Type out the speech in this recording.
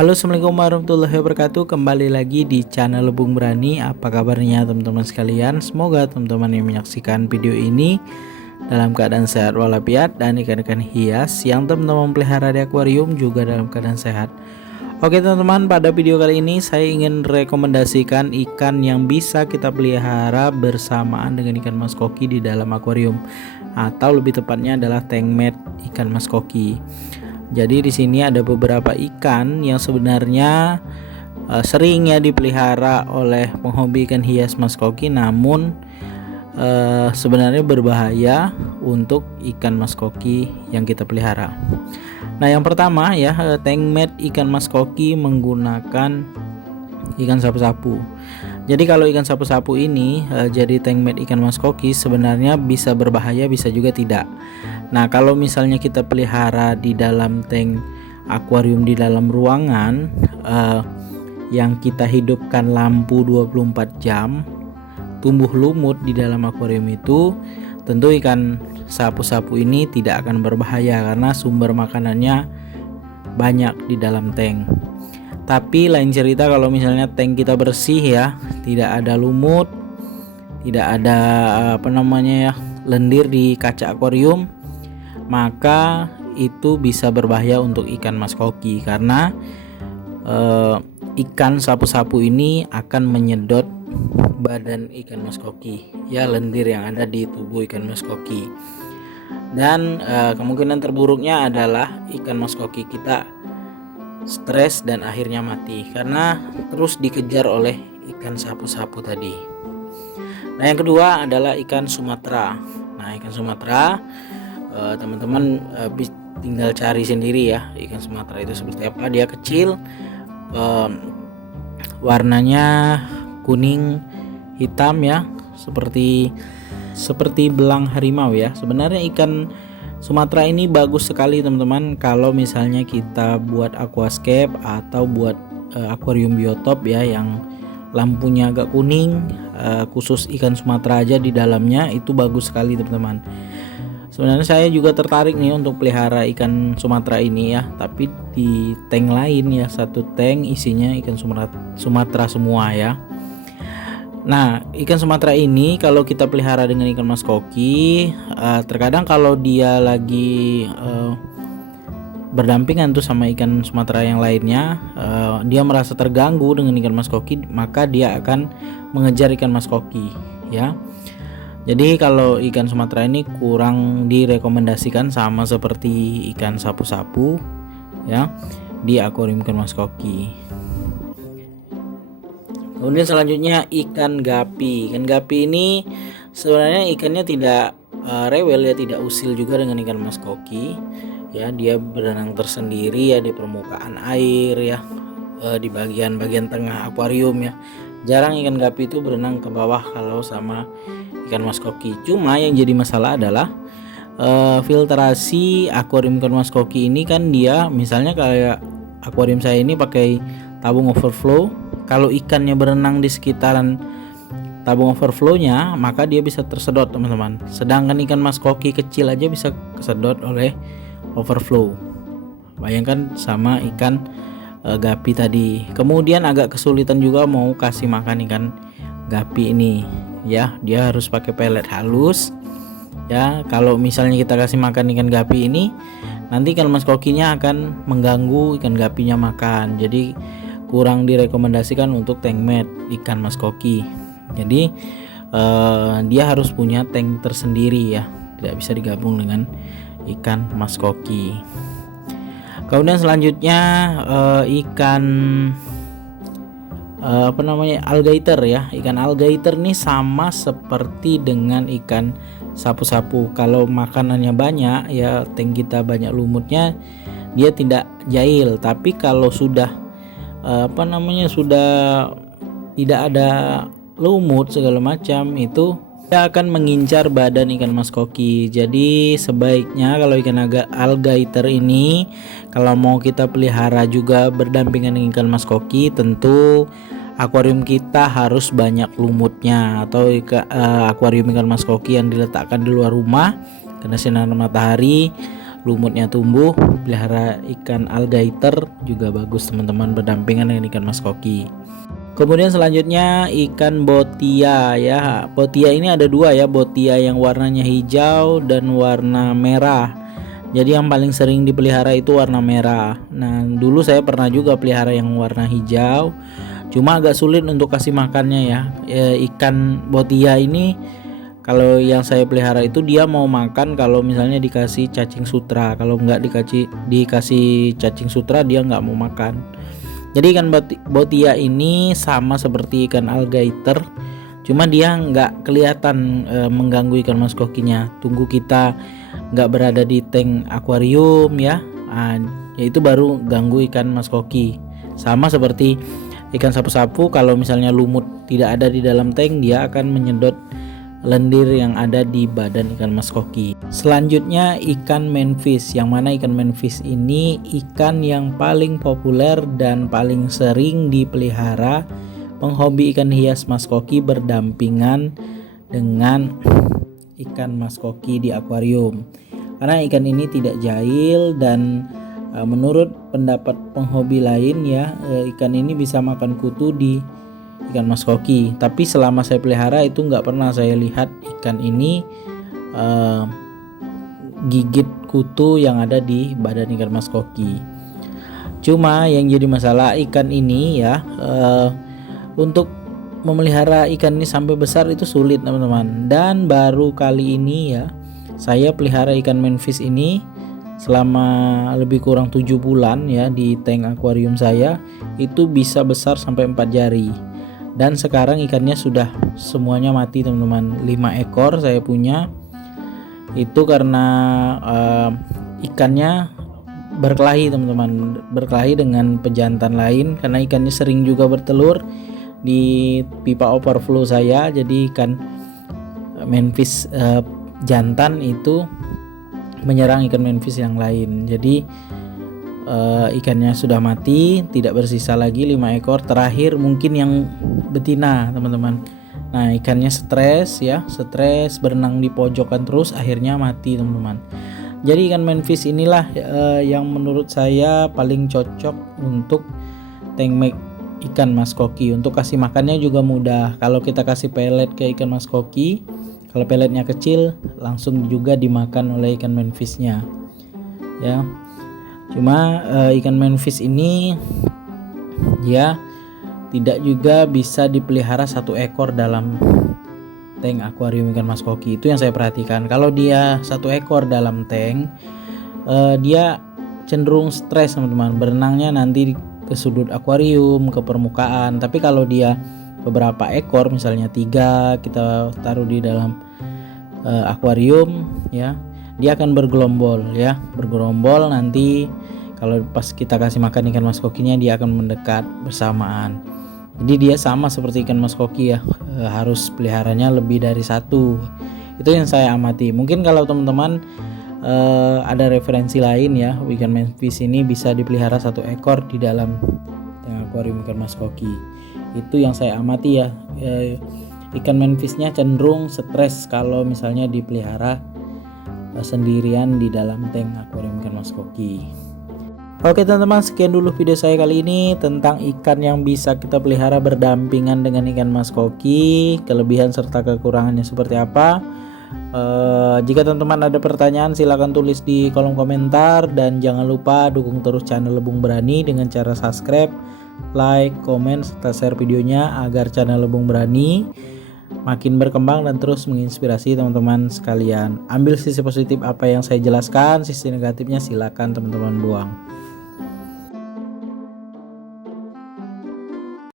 Halo, assalamualaikum warahmatullahi wabarakatuh. Kembali lagi di channel Bung Brani. Apa kabarnya teman-teman sekalian? Semoga teman-teman yang menyaksikan video ini dalam keadaan sehat walafiat dan ikan-ikan hias yang teman-teman pelihara di akuarium juga dalam keadaan sehat. Oke teman-teman, pada video kali ini saya ingin rekomendasikan ikan yang bisa kita pelihara bersamaan dengan ikan mas koki di dalam akuarium, atau lebih tepatnya adalah tank mate ikan mas koki. Jadi di sini ada beberapa ikan yang sebenarnya sering ya dipelihara oleh penghobi ikan hias mas koki, namun sebenarnya berbahaya untuk ikan mas koki yang kita pelihara. Nah, yang pertama ya, tank mate ikan mas koki menggunakan ikan sapu-sapu. Jadi kalau ikan sapu-sapu ini jadi tank mate ikan mas koki, sebenarnya bisa berbahaya, bisa juga tidak. Nah, kalau misalnya kita pelihara di dalam tank akuarium di dalam ruangan yang kita hidupkan lampu 24 jam, tumbuh lumut di dalam akuarium itu, tentu ikan sapu-sapu ini tidak akan berbahaya karena sumber makanannya banyak di dalam tank. Tapi lain cerita kalau misalnya tank kita bersih ya, tidak ada lumut, tidak ada lendir di kaca akuarium, maka itu bisa berbahaya untuk ikan mas koki karena ikan sapu-sapu ini akan menyedot badan ikan mas koki, ya, lendir yang ada di tubuh ikan mas koki. Dan kemungkinan terburuknya adalah ikan mas koki kita stres dan akhirnya mati karena terus dikejar oleh ikan sapu-sapu tadi. Nah, yang kedua adalah ikan Sumatera. Nah, ikan Sumatera teman-teman tinggal cari sendiri ya, ikan Sumatera itu seperti apa. Dia kecil, warnanya kuning hitam ya, seperti belang harimau ya. Sebenarnya ikan Sumatera ini bagus sekali teman-teman kalau misalnya kita buat aquascape atau buat akuarium biotop ya, yang lampunya agak kuning, khusus ikan Sumatera aja di dalamnya, itu bagus sekali teman-teman. Sebenarnya saya juga tertarik nih untuk pelihara ikan Sumatera ini ya, tapi di tank lain ya, satu tank isinya ikan Sumatera semua ya. Nah, ikan Sumatera ini kalau kita pelihara dengan ikan mas koki, terkadang kalau dia lagi berdampingan tuh sama ikan Sumatera yang lainnya, dia merasa terganggu dengan ikan mas koki, maka dia akan mengejar ikan mas koki ya. Jadi kalau ikan Sumatera ini kurang direkomendasikan, sama seperti ikan sapu-sapu ya, di akuarium ikan mas koki. Kemudian selanjutnya ikan gapi. Ikan gapi ini sebenarnya ikannya tidak rewel ya, tidak usil juga dengan ikan mas koki ya. Dia berenang tersendiri ya di permukaan air ya, di bagian tengah akuarium ya. Jarang ikan gapi itu berenang ke bawah kalau sama ikan mas koki. Cuma yang jadi masalah adalah filtrasi akuarium ikan mas koki ini kan, dia misalnya kayak akuarium saya ini pakai tabung overflow. Kalau ikannya berenang di sekitaran tabung overflownya, maka dia bisa tersedot teman-teman. Sedangkan ikan mas koki kecil aja bisa kesedot oleh overflow. Bayangkan sama ikan gapi tadi. Kemudian agak kesulitan juga mau kasih makan ikan gapi ini ya. Dia harus pakai pelet halus ya. Kalau misalnya kita kasih makan ikan gapi ini, nanti ikan mas kokinya akan mengganggu ikan gapinya makan. Jadi kurang direkomendasikan untuk tank mate ikan mas koki. Jadi dia harus punya tank tersendiri ya, tidak bisa digabung dengan ikan mas koki. Kemudian selanjutnya ikan alligator ya. Ikan alligator nih sama seperti dengan ikan sapu-sapu. Kalau makanannya banyak ya, tank kita banyak lumutnya, dia tidak jahil. Tapi kalau sudah sudah tidak ada lumut segala macam, itu dia akan mengincar badan ikan mas koki. Jadi sebaiknya kalau ikan alligator ini kalau mau kita pelihara juga berdampingan dengan ikan mas koki, tentu akuarium kita harus banyak lumutnya, atau akuarium ikan mas koki yang diletakkan di luar rumah kena sinar matahari, lumutnya tumbuh. Pelihara ikan alligator juga bagus teman-teman, berdampingan dengan ikan mas koki. Kemudian selanjutnya ikan botia ya. Botia ini ada dua ya, botia yang warnanya hijau dan warna merah. Jadi yang paling sering dipelihara itu warna merah. Nah, dulu saya pernah juga pelihara yang warna hijau. Cuma agak sulit untuk kasih makannya ya. Ikan botia ini kalau yang saya pelihara itu dia mau makan kalau misalnya dikasih cacing sutra. Kalau nggak dikasih cacing sutra dia nggak mau makan. Jadi ikan botia ini sama seperti ikan alligator, cuma dia nggak kelihatan mengganggu ikan mas kokinya. Tunggu kita nggak berada di tank akuarium ya, itu baru ganggu ikan mas koki. Sama seperti ikan sapu-sapu, kalau misalnya lumut tidak ada di dalam tank, dia akan menyedot lendir yang ada di badan ikan mas koki. Selanjutnya ikan manfish, yang mana ikan manfish ini ikan yang paling populer dan paling sering dipelihara penghobi ikan hias mas koki berdampingan dengan ikan mas koki di akuarium. Karena ikan ini tidak jahil dan menurut pendapat penghobi lain ya, ikan ini bisa makan kutu di ikan mas koki. Tapi selama saya pelihara itu nggak pernah saya lihat ikan ini gigit kutu yang ada di badan ikan mas koki. Cuma yang jadi masalah ikan ini ya, untuk memelihara ikan ini sampai besar itu sulit teman-teman. Dan baru kali ini ya saya pelihara ikan manfish ini selama lebih kurang 7 bulan ya di tank akuarium saya, itu bisa besar sampai 4 jari. Dan sekarang ikannya sudah semuanya mati teman-teman. 5 ekor saya punya. Itu karena ikannya berkelahi teman-teman, berkelahi dengan pejantan lain, karena ikannya sering juga bertelur di pipa overflow saya. Jadi ikan manfish jantan itu menyerang ikan manfish yang lain. Jadi ikannya sudah mati, tidak bersisa lagi 5 ekor. Terakhir mungkin yang betina teman-teman. Nah, ikannya stres ya, stres berenang di pojokan terus, akhirnya mati teman-teman. Jadi ikan manfish inilah yang menurut saya paling cocok untuk tank ikan mas koki. Untuk kasih makannya juga mudah. Kalau kita kasih pelet ke ikan mas koki, kalau peletnya kecil langsung juga dimakan oleh ikan manfishnya ya. Cuma ikan manfish ini ya tidak juga bisa dipelihara 1 ekor dalam tank akuarium ikan mas koki. Itu yang saya perhatikan. Kalau dia 1 ekor dalam tank, dia cenderung stres teman-teman. Berenangnya nanti ke sudut akuarium, ke permukaan. Tapi kalau dia beberapa ekor, misalnya 3 kita taruh di dalam akuarium ya, dia akan bergerombol ya, bergerombol. Nanti kalau pas kita kasih makan ikan mas kokinya, dia akan mendekat bersamaan. Jadi dia sama seperti ikan mas koki ya, harus peliharanya lebih dari 1. Itu yang saya amati. Mungkin kalau teman-teman ada referensi lain ya, ikan manfish ini bisa dipelihara 1 ekor di dalam akuarium ikan mas koki. Itu yang saya amati ya. Ikan manfishnya cenderung stres kalau misalnya dipelihara sendirian di dalam tank akuarium ikan mas koki. Oke teman-teman, sekian dulu video saya kali ini tentang ikan yang bisa kita pelihara berdampingan dengan ikan mas koki, kelebihan serta kekurangannya seperti apa. Jika teman-teman ada pertanyaan silahkan tulis di kolom komentar, dan jangan lupa dukung terus channel Lebung Berani dengan cara subscribe, like, komen, serta share videonya agar channel Lebung Berani makin berkembang dan terus menginspirasi teman-teman sekalian. Ambil sisi positif apa yang saya jelaskan, sisi negatifnya silakan teman-teman buang.